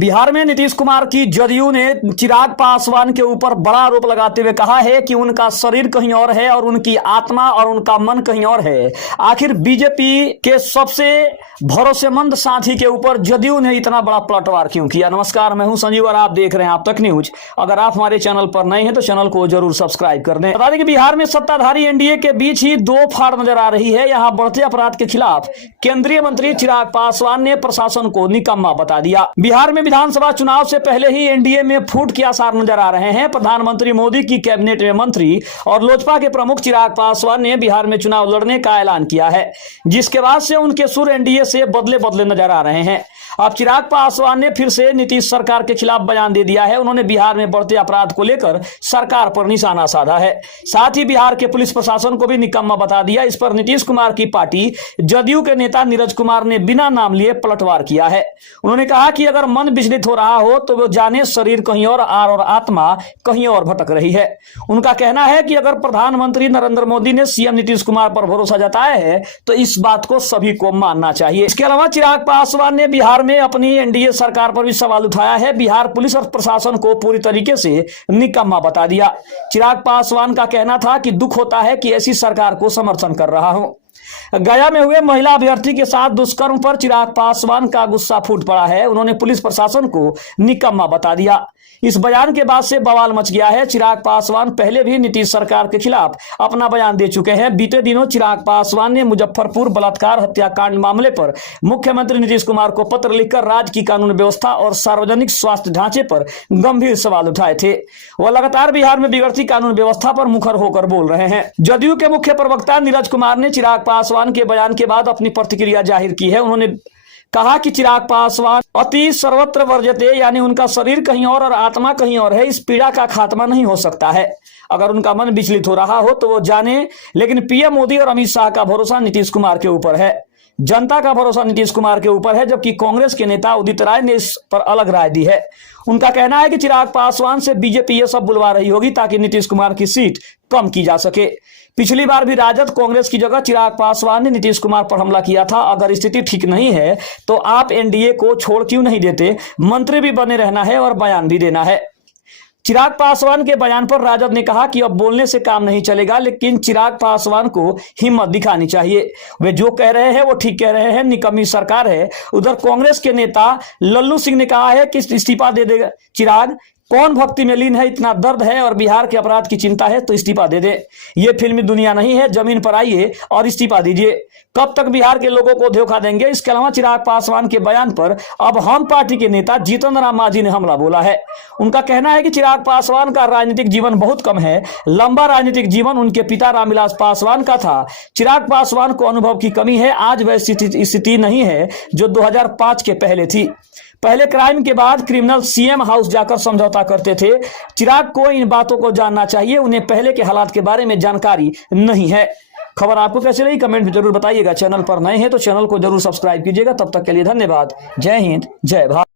बिहार में नीतीश कुमार की जदयू ने चिराग पासवान के ऊपर बड़ा आरोप लगाते हुए कहा है कि उनका शरीर कहीं और है और उनकी आत्मा और उनका मन कहीं और है। आखिर बीजेपी के सबसे भरोसेमंद साथी के ऊपर जदयू ने इतना बड़ा पलटवार क्यों किया। नमस्कार, मैं हूं संजीव और आप देख रहे हैं आप तक न्यूज। अगर आप हमारे चैनल पर नए हैं तो चैनल को जरूर सब्सक्राइब कर दें। बता दें कि बिहार में सत्ताधारी एनडीए के बीच ही दो फाड़ नजर आ रही है। यहां बढ़ते अपराध के खिलाफ केंद्रीय मंत्री चिराग पासवान ने प्रशासन को निकम्मा बता दिया। बिहार में विधानसभा चुनाव से पहले ही एनडीए में फूट के आसार नजर आ रहे हैं। प्रधानमंत्री मोदी की कैबिनेट में मंत्री और लोजपा के प्रमुख चिराग पासवान ने बिहार में चुनाव लड़ने का ऐलान किया है, जिसके बाद से उनके सुर एनडीए से बदले बदले नजर आ रहे हैं। अब चिराग पासवान ने फिर से नीतीश सरकार के खिलाफ बयान दे दिया है। उन्होंने बिहार में बढ़ते अपराध को लेकर सरकार पर निशाना साधा है। साथ ही बिहार के पुलिस प्रशासन को भी निकम्मा बता दिया। इस पर नीतीश कुमार की पार्टी जदयू के नेता नीरज कुमार ने बिना नाम लिए पलटवार किया है। उन्होंने कहा कि अगर मन विचलित हो रहा हो तो वो जाने शरीर कहीं और आत्मा कहीं और भटक रही है। उनका कहना है कि अगर प्रधानमंत्री नरेंद्र मोदी ने सीएम नीतीश कुमार पर भरोसा जताया है तो इस बात को सभी को मानना चाहिए। इसके अलावा चिराग पासवान ने बिहार में अपनी एनडीए सरकार पर भी सवाल उठाया है। बिहार पुलिस और प्रशासन को पूरी तरीके से निकम्मा बता दिया। चिराग पासवान का कहना था कि दुख होता है कि ऐसी सरकार को समर्थन कर रहा हूं। गया में हुए महिला अभ्यर्थी के साथ दुष्कर्म पर चिराग पासवान का गुस्सा फूट पड़ा है। उन्होंने पुलिस प्रशासन को निकम्मा बता दिया। इस बयान के बाद से बवाल मच गया है। चिराग पासवान पहले भी नीतीश सरकार के खिलाफ अपना बयान दे चुके हैं। बीते दिनों चिराग पासवान ने मुजफ्फरपुर बलात्कार हत्याकांड मामले पर मुख्यमंत्री नीतीश कुमार को पत्र लिखकर राज्य की कानून व्यवस्था और सार्वजनिक स्वास्थ्य ढांचे पर गंभीर सवाल उठाए थे। वह लगातार बिहार में बिगड़ती कानून व्यवस्था पर मुखर होकर बोल रहे हैं। जदयू के मुख्य प्रवक्ता नीरज कुमार ने चिराग पासवान के बयान के बाद अपनी प्रतिक्रिया जाहिर की है। उन्होंने कहा कि चिराग पासवान अति सर्वत्र वर्जते, यानी उनका शरीर कहीं और आत्मा कहीं और है। इस पीड़ा का खात्मा नहीं हो सकता है। अगर उनका मन विचलित हो रहा हो तो वो जाने, लेकिन पीएम मोदी और अमित शाह का भरोसा नीतीश कुमार के ऊपर है। जनता का भरोसा नीतीश कुमार के ऊपर है, जबकि कांग्रेस के नेता उदित राय ने इस पर अलग राय दी है। उनका कहना है कि चिराग पासवान से बीजेपी ये सब बुलवा रही होगी ताकि नीतीश कुमार की सीट कम की जा सके। पिछली बार भी राजद कांग्रेस की जगह चिराग पासवान ने नीतीश कुमार पर हमला किया था। अगर स्थिति ठीक नहीं है तो आप एनडीए को छोड़ क्यों नहीं देते? मंत्री भी बने रहना है और बयान भी देना है। चिराग पासवान के बयान पर राजद ने कहा कि अब बोलने से काम नहीं चलेगा, लेकिन चिराग पासवान को हिम्मत दिखानी चाहिए। वे जो कह रहे हैं वो ठीक कह रहे हैं, निकम्मी सरकार है। उधर कांग्रेस के नेता लल्लू सिंह ने कहा है कि इस्तीफा दे देगा चिराग। कौन भक्ति में लीन है, इतना दर्द है और बिहार के अपराध की चिंता है तो इस्तीफा दे दे। ये फिल्मी दुनिया नहीं है, जमीन पर आइए और इस्तीफा दीजिए। कब तक बिहार के लोगों को धोखा देंगे? इसके अलावा चिराग पासवान के बयान पर अब हम पार्टी के नेता जीतन राम मांझी ने हमला बोला है। उनका कहना है कि चिराग पासवान का राजनीतिक जीवन बहुत कम है। लंबा राजनीतिक जीवन उनके पिता रामविलास पासवान का था। चिराग पासवान को अनुभव की कमी है। आज वह स्थिति नहीं है जो 2005 के पहले थी। पहले क्राइम के बाद क्रिमिनल सीएम हाउस जाकर समझौता करते थे। चिराग को इन बातों को जानना चाहिए। उन्हें पहले के हालात के बारे में जानकारी नहीं है। खबर आपको कैसी लगी कमेंट में जरूर बताइएगा। चैनल पर नए हैं तो चैनल को जरूर सब्सक्राइब कीजिएगा। तब तक के लिए धन्यवाद। जय हिंद, जय भारत।